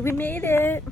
Okay, we made it.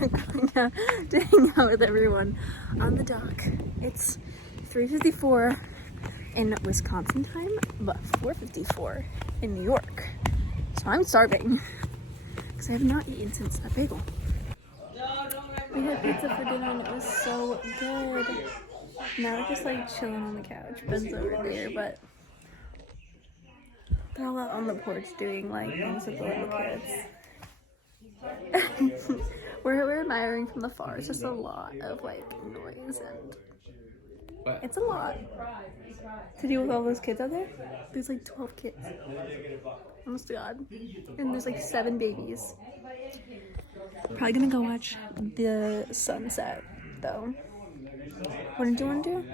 We're going out to hang out with everyone on the dock. It's 3:54 in Wisconsin time, but 4:54 in New York. So I'm starving because I have not eaten since that bagel. We had pizza for dinner and it was so good. Now we're just like chilling on the couch. Ben's over there, but they're all out on the porch doing like things with the little kids. We're admiring from the far. It's just a lot of like noise and it's a lot to deal with all those kids out there. There's like 12 kids. Honest to God. And there's like 7 babies. Probably gonna go watch the sunset though. What did you want to do?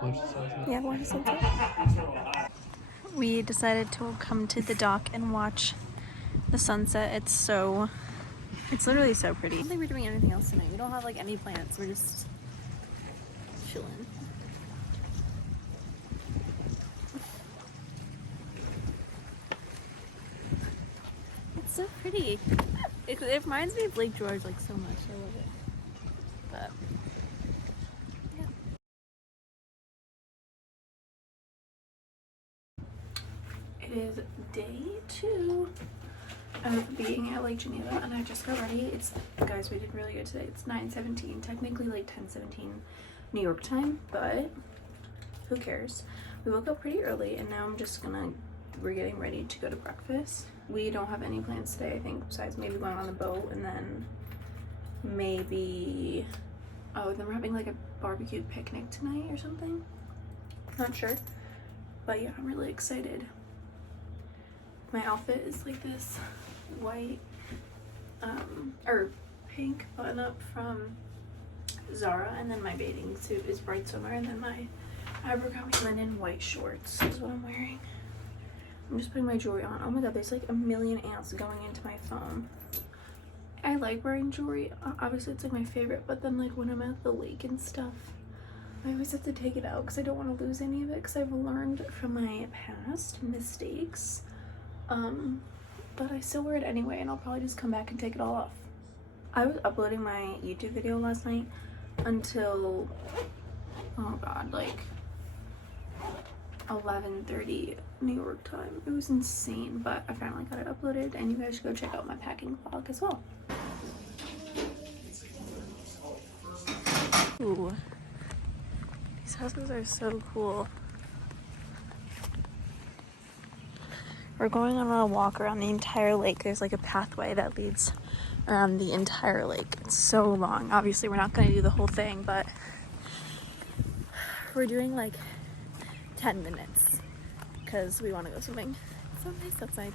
Watch the sunset. Yeah, watch the sunset. We decided to come to the dock and watch the sunset. It's literally so pretty. I don't think we're doing anything else tonight. We don't have like any plans. We're just chilling. It's so pretty. It reminds me of Lake George like so much. I love it. But yeah. It is day 2 of being at Lake Geneva, and I just got ready. Guys, we did really good today. It's 9:17, technically like 10:17 New York time, but who cares? We woke up pretty early, and now we're getting ready to go to breakfast. We don't have any plans today, I think, besides maybe going on the boat, and then maybe, then we're having like a barbecue picnic tonight or something. Not sure, but yeah, I'm really excited. My outfit is like this white or pink button up from Zara, and then my bathing suit is bright swimmer, and then my abercrombie linen white shorts is what I'm wearing. I'm just putting my jewelry on. Oh my god, there's like a million ants going into my phone. I like wearing jewelry. Obviously it's like my favorite, but then like when I'm at the lake and stuff, I always have to take it out because I don't want to lose any of it, because I've learned from my past mistakes. But I still wear it anyway, and I'll probably just come back and take it all off. I was uploading my YouTube video last night until, oh god, like 11:30 New York time. It was insane, but I finally got it uploaded, and you guys should go check out my packing vlog as well. Ooh, these houses are so cool. We're going on a walk around the entire lake. There's like a pathway that leads around the entire lake. It's so long. Obviously we're not going to do the whole thing, but we're doing like 10 minutes because we want to go swimming. It's so nice outside.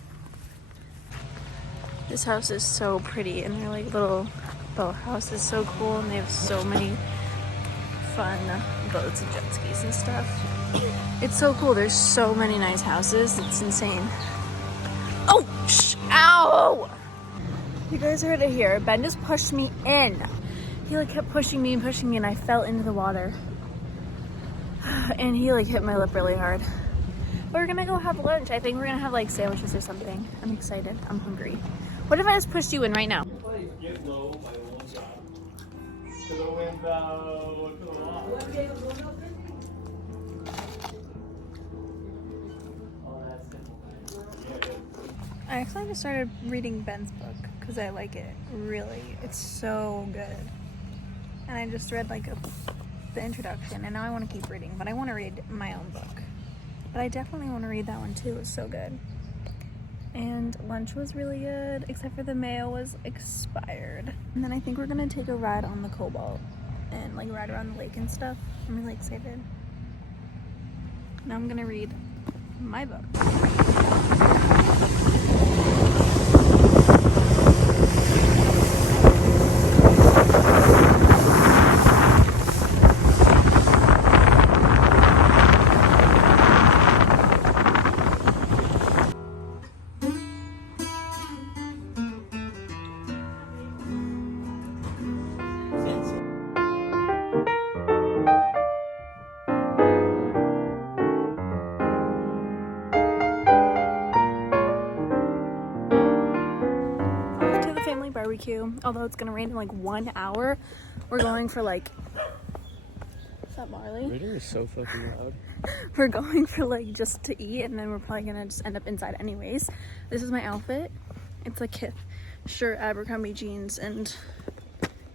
This house is so pretty, and their like little boat house is so cool, and they have so many fun boats and jet skis and stuff. It's so cool. There's so many nice houses. It's insane. Oh, ow! You guys heard it here. Ben just pushed me in. He like kept pushing me, and I fell into the water. And he like hit my lip really hard. But we're gonna go have lunch. I think we're gonna have like sandwiches or something. I'm excited. I'm hungry. What if I just pushed you in right now? Get low by one shot. To the window, to the wall. I actually just started reading Ben's book because I like it. Really, it's so good. And I just read like the introduction, and now I want to keep reading, but I want to read my own book. But I definitely want to read that one too. It's so good. And lunch was really good, except for the mayo was expired. And then I think we're gonna take a ride on the Cobalt and like ride around the lake and stuff. I'm really excited. Now I'm gonna read my book. barbecue. Although it's gonna rain in like 1 hour. We're going for like, what's that, Marley? Radio is so fucking loud. We're going for like just to eat, and then we're probably gonna just end up inside anyways. This is my outfit. It's like Kith shirt, Abercrombie jeans, and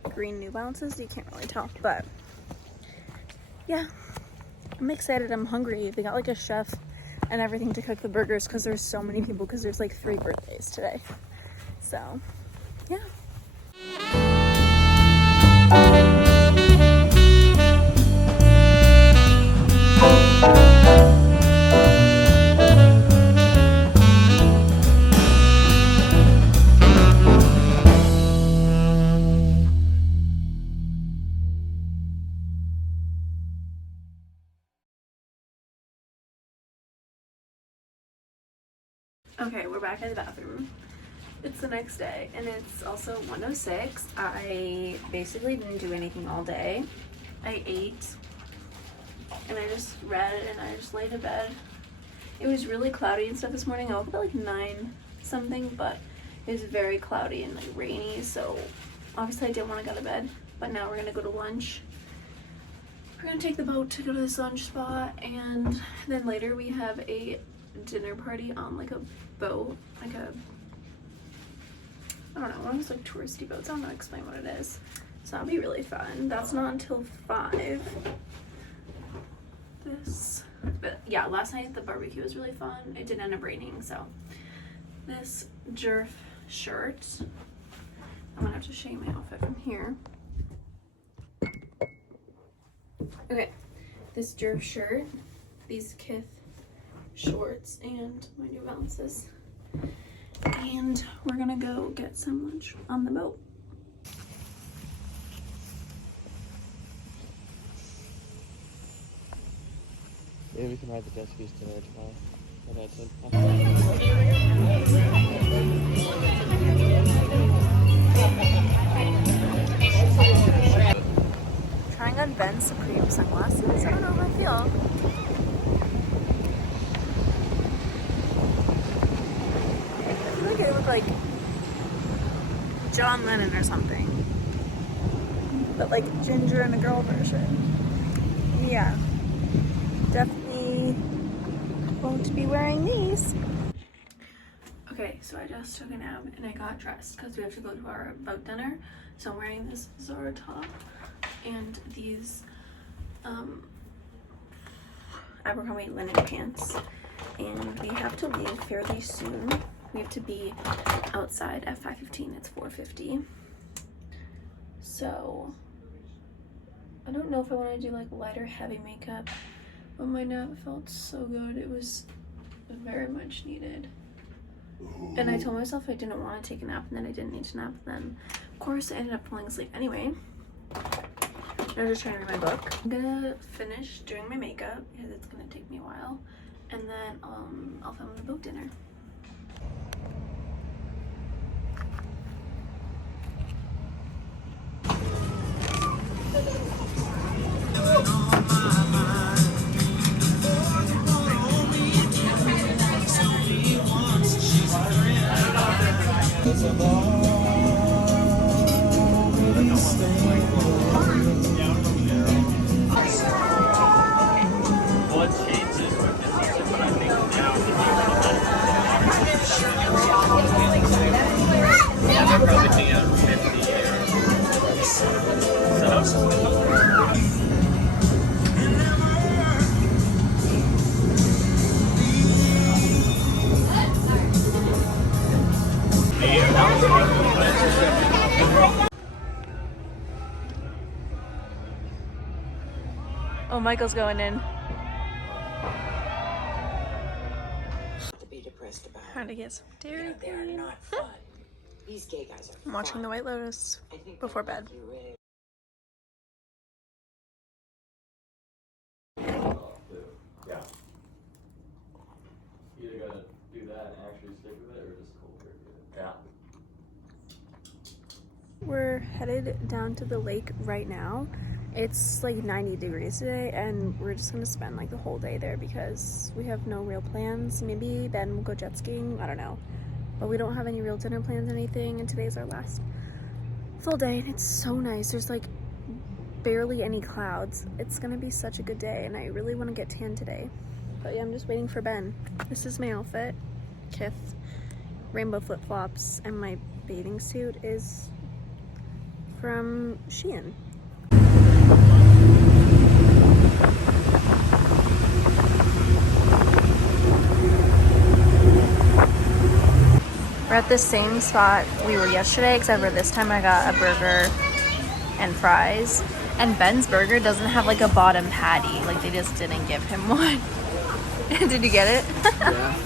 green New Balances. You can't really tell, but yeah, I'm excited. I'm hungry. They got like a chef and everything to cook the burgers because there's so many people, because there's like 3 birthdays today. So yeah. Okay, we're back in the bathroom. It's the next day, and it's also 1:06. I basically didn't do anything all day. I ate, and I just read, and I just laid in bed. It was really cloudy and stuff this morning. I woke up at like 9 something, but it was very cloudy and like rainy, so obviously I didn't want to go to bed. But now we're gonna go to lunch. We're gonna take the boat to go to this lunch spot, and then later we have a dinner party on like a boat, like a, I don't know, one of those like touristy boats. I don't know how to explain what it is. So that'll be really fun. That's not until 5. But yeah, last night the barbecue was really fun. It did end up raining, so this Jerf shirt, I'm gonna have to show you my outfit from here. Okay, this Jerf shirt, these Kith shorts, and my New Balances. And we're gonna go get some lunch on the boat. Maybe we can ride the jet skis today or tomorrow. My dad said. Trying on Ben's Supreme sunglasses. I don't know how I feel. I feel like I look like John Lennon or something. But like ginger and a girl version. Yeah. Definitely won't be wearing these. Okay, so I just took a nap and I got dressed because we have to go to our boat dinner. So I'm wearing this Zara top and these Abercrombie linen pants. And we have to leave fairly soon. We have to be outside at 5:15. It's 4:50. So I don't know if I want to do like lighter heavy makeup, but my nap felt so good. It was very much needed. And I told myself I didn't want to take a nap, and then I didn't need to nap. And then of course I ended up falling asleep anyway. I was just trying to read my book. I'm gonna finish doing my makeup because it's gonna take me a while, and then I'll film the boat dinner. Oh, Michael's going in. To be depressed about. Trying to get some Dairy They are Queen. not fun. These gay guys are I'm watching The White Lotus before bed. Yeah. You either gotta do that and actually stick with it, or just cold turkey it. Yeah. We're headed down to the lake right now. It's like 90 degrees today, and we're just gonna spend like the whole day there because we have no real plans. Maybe Ben will go jet skiing, I don't know. But we don't have any real dinner plans or anything, and today's our last full day and it's so nice. There's like barely any clouds. It's gonna be such a good day and I really want to get tan today. But yeah, I'm just waiting for Ben. This is my outfit. Kith, rainbow flip-flops, and my bathing suit is from Shein. We're at the same spot we were yesterday, except for this time I got a burger and fries. And Ben's burger doesn't have like a bottom patty. Like they just didn't give him one. Did you get it? Yeah.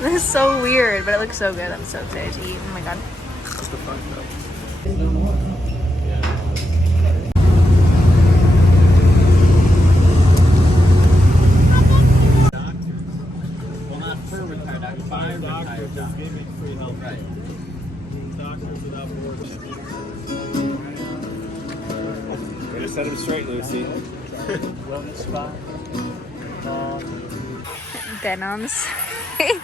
This is so weird, but it looks so good. I'm so excited to eat. Oh my god. What's the fun though? Well, not per retired doctor, by retired doctor. Gave me free health. Right. Doctors without board. Way to set him straight, Lucy. Wellness spot. Ben on the side.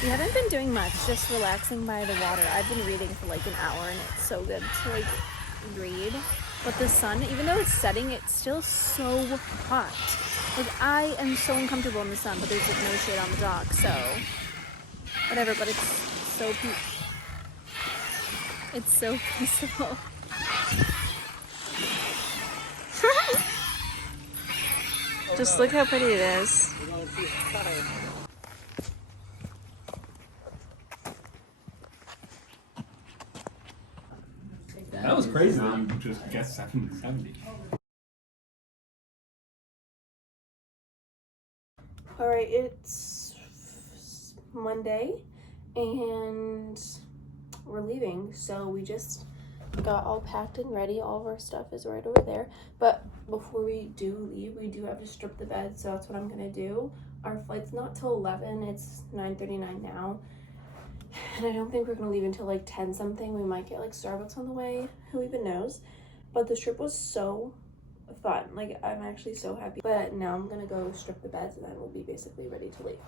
We haven't been doing much, just relaxing by the water. I've been reading for like an hour and it's so good to like read. But the sun, even though it's setting, it's still so hot. Like I am so uncomfortable in the sun, but there's like no shade on the dock, so whatever, but it's so it's so peaceful. Just look how pretty it is. That was crazy that you just guessed 70. Alright, it's Monday and we're leaving, so we just got all packed and ready. All of our stuff is right over there, but before we do leave, we do have to strip the bed, so that's what I'm gonna do. Our flight's not till 11, it's 9:39 now, and I don't think we're gonna leave until like 10 something. We might get like Starbucks on the way, who even knows. But the trip was so fun, like I'm actually so happy. But now I'm gonna go strip the beds and then we'll be basically ready to leave.